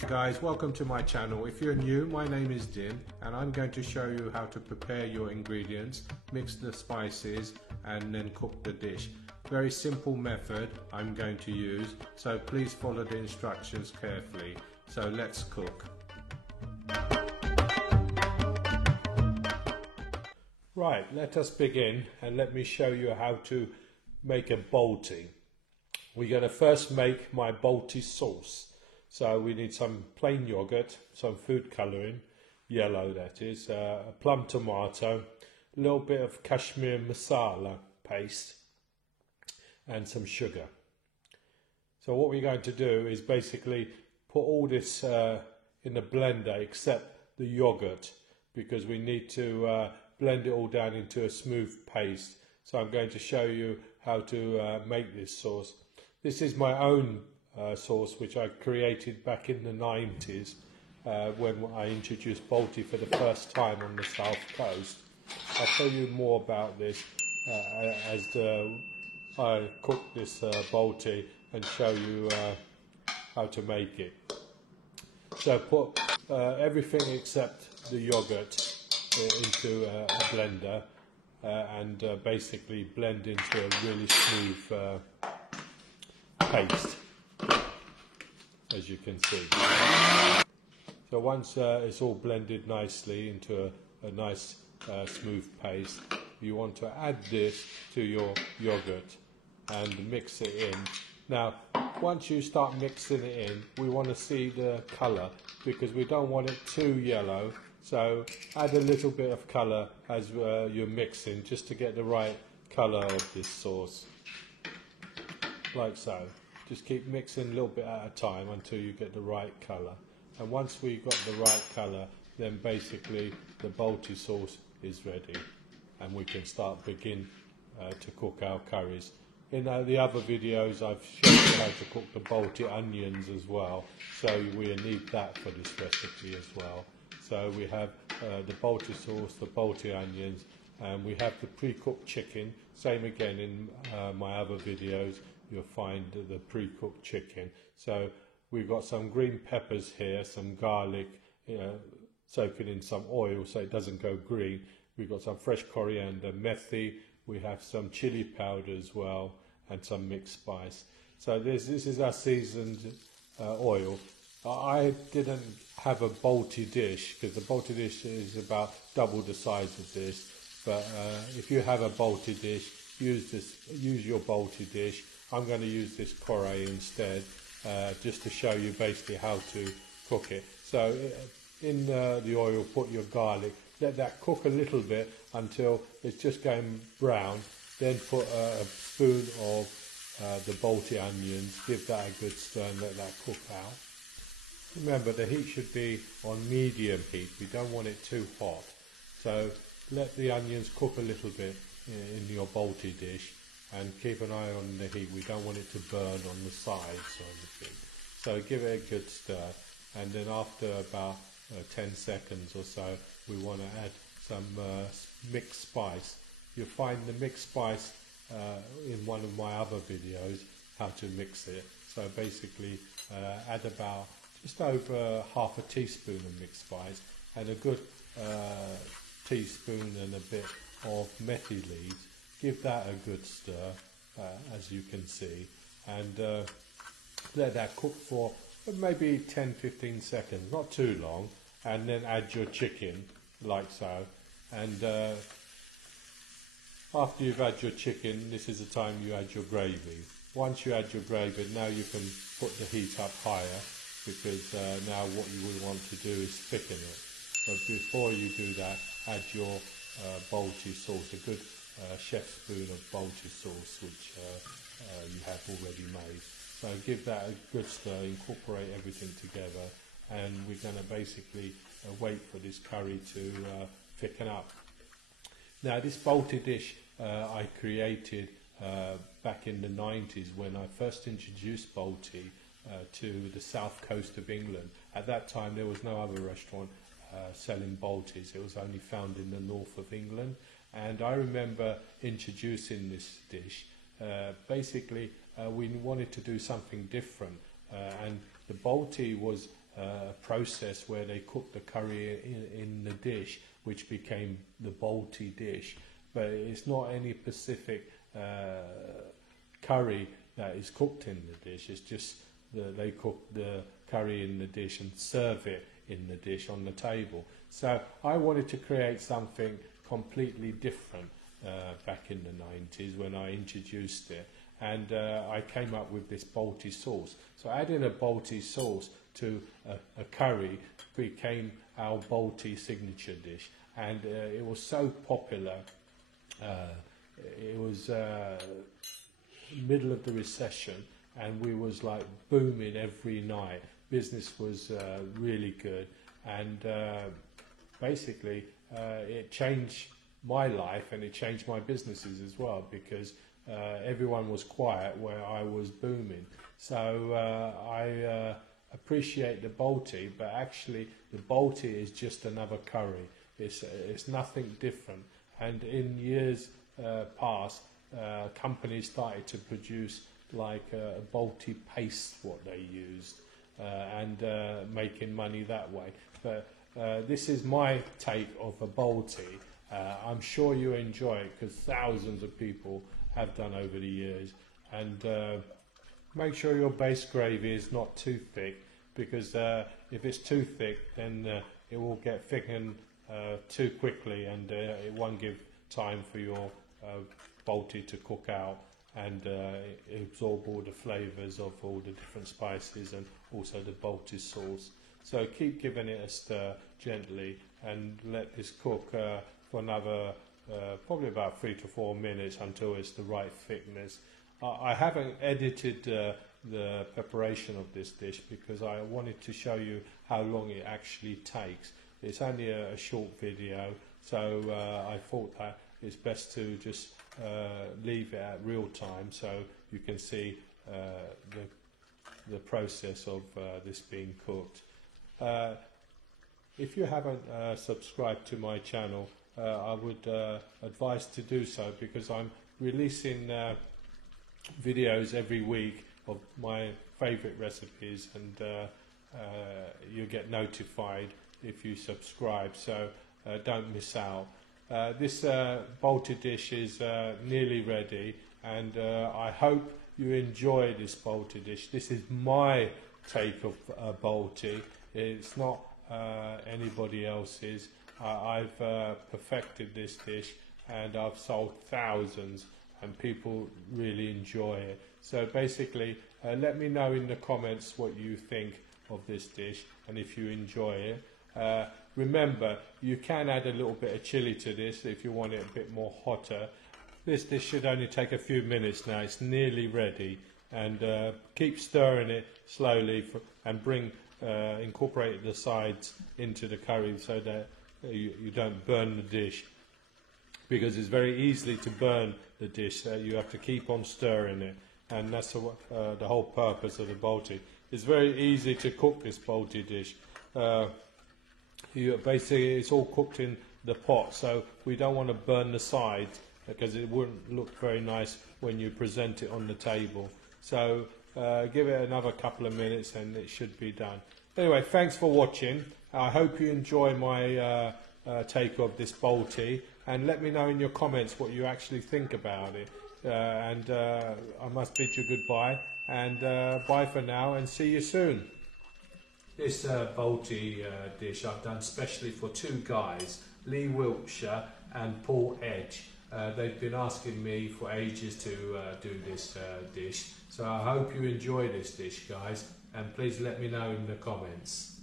Guys, welcome to my channel. If you're new, my name is Din and I'm going to show you how to prepare your ingredients, mix the spices and then cook the dish. Very simple method I'm going to use, so please follow the instructions carefully. So let's cook. Right, let us begin and let me show you how to make a Balti. We're going to first make my Balti sauce. So we need some plain yogurt, some food colouring, yellow that is, a plum tomato, a little bit of Kashmir masala paste and some sugar. So what we're going to do is basically put all this in the blender except the yogurt, because we need to blend it all down into a smooth paste. So I'm going to show you how to make this sauce. This is my own sauce which I created back in the 90s when I introduced Balti for the first time on the south coast. I'll tell you more about this as I cook this Balti and show you how to make it. So put everything except the yogurt into a blender and basically blend into a really smooth paste, as you can see. So once it's all blended nicely into a nice smooth paste, you want to add this to your yogurt and mix it in. Now once you start mixing it in, we want to see the colour, because we don't want it too yellow, so add a little bit of colour as you're mixing, just to get the right colour of this sauce, like so. Just keep mixing a little bit at a time until you get the right colour. And once we've got the right colour, then basically the Balti sauce is ready and we can begin to cook our curries. In the other videos I've shown you how to cook the Balti onions as well, so we need that for this recipe as well. So we have the Balti sauce, the Balti onions, and we have the pre-cooked chicken. Same again in my other videos. You'll find the pre-cooked chicken. So we've got some green peppers here, some garlic, soaking in some oil so it doesn't go green. We've got some fresh coriander, methi. We have some chili powder as well, and some mixed spice. So this is our seasoned oil. I didn't have a Balti dish, because the Balti dish is about double the size of this. But if you have a Balti dish, use your Balti dish. I'm going to use this Koray instead, just to show you basically how to cook it. So in the oil, put your garlic, let that cook a little bit until it's just going brown. Then put a spoon of the Balti onions, give that a good stir and let that cook out. Remember, the heat should be on medium heat. We don't want it too hot. So let the onions cook a little bit in your Balti dish. And keep an eye on the heat. We don't want it to burn on the sides or anything. So give it a good stir, and then after about 10 seconds or so, we want to add some mixed spice. You'll find the mixed spice in one of my other videos, how to mix it. So basically add about just over half a teaspoon of mixed spice and a good teaspoon and a bit of methi leaves. Give that a good stir, as you can see, and let that cook for maybe 10-15 seconds, not too long, and then add your chicken, like so. And after you've had your chicken, this is the time you add your gravy. Once you add your gravy, now you can put the heat up higher, because now what you would want to do is thicken it. But before you do that, add your Balti sauce, a good chef's spoon of Balti sauce, which you have already made. So give that a good stir, incorporate everything together, and we're going to basically wait for this curry to thicken up. Now this Balti dish I created back in the 90s when I first introduced Balti to the south coast of England. At that time there was no other restaurant selling Baltis. It was only found in the north of England. And I remember introducing this dish. Basically, we wanted to do something different, and the Balti was process where they cook the curry in the dish, which became the Balti dish. But it's not any specific curry that is cooked in the dish. It's just they cook the curry in the dish and serve it in the dish on the table. So I wanted to create something completely different back in the 90s when I introduced it, and I came up with this Balti sauce. So adding a Balti sauce to a curry became our Balti signature dish, and it was so popular. It was middle of the recession, and we was like booming every night. Business was really good, and basically it changed my life, and it changed my businesses as well, because everyone was quiet where I was booming. So I appreciate the Balti, but actually the Balti is just another curry. It's nothing different. And in years past, companies started to produce like a Balti paste, what they used, and making money that way. But this is my take of a Balti. I'm sure you enjoy it, because thousands of people have done over the years. And make sure your base gravy is not too thick, because if it's too thick, then it will get thickened too quickly, and it won't give time for your Balti to cook out and absorb all the flavours of all the different spices and also the Balti sauce. So keep giving it a stir gently and let this cook for another probably about 3 to 4 minutes until it's the right thickness. I haven't edited the preparation of this dish because I wanted to show you how long it actually takes. It's only a short video, so I thought that it's best to just leave it at real time so you can see the process of this being cooked. If you haven't subscribed to my channel, I would advise to do so, because I'm releasing videos every week of my favourite recipes, and you get notified if you subscribe, so don't miss out. This Balti dish is nearly ready, and I hope you enjoy this Balti dish. This is my take of Balti. It's not anybody else's. I've perfected this dish, and I've sold thousands, and people really enjoy it. So basically, let me know in the comments what you think of this dish and if you enjoy it. Remember, you can add a little bit of chili to this if you want it a bit more hotter. This dish should only take a few minutes now. It's nearly ready, and keep stirring it slowly and incorporate the sides into the curry so that you don't burn the dish, because it's very easy to burn the dish. You have to keep on stirring it, and that's the whole purpose of the Balti. It's very easy to cook this Balti dish. Basically, it's all cooked in the pot, so we don't want to burn the sides, because it wouldn't look very nice when you present it on the table. So give it another couple of minutes and it should be done. Anyway, thanks for watching. I hope you enjoy my take of this Balti, and let me know in your comments what you actually think about it. I must bid you goodbye, and bye for now, and see you soon. This Balti dish I've done specially for two guys, Lee Wiltshire and Paul Edge. They've been asking me for ages to do this dish, so I hope you enjoy this dish, guys, and please let me know in the comments.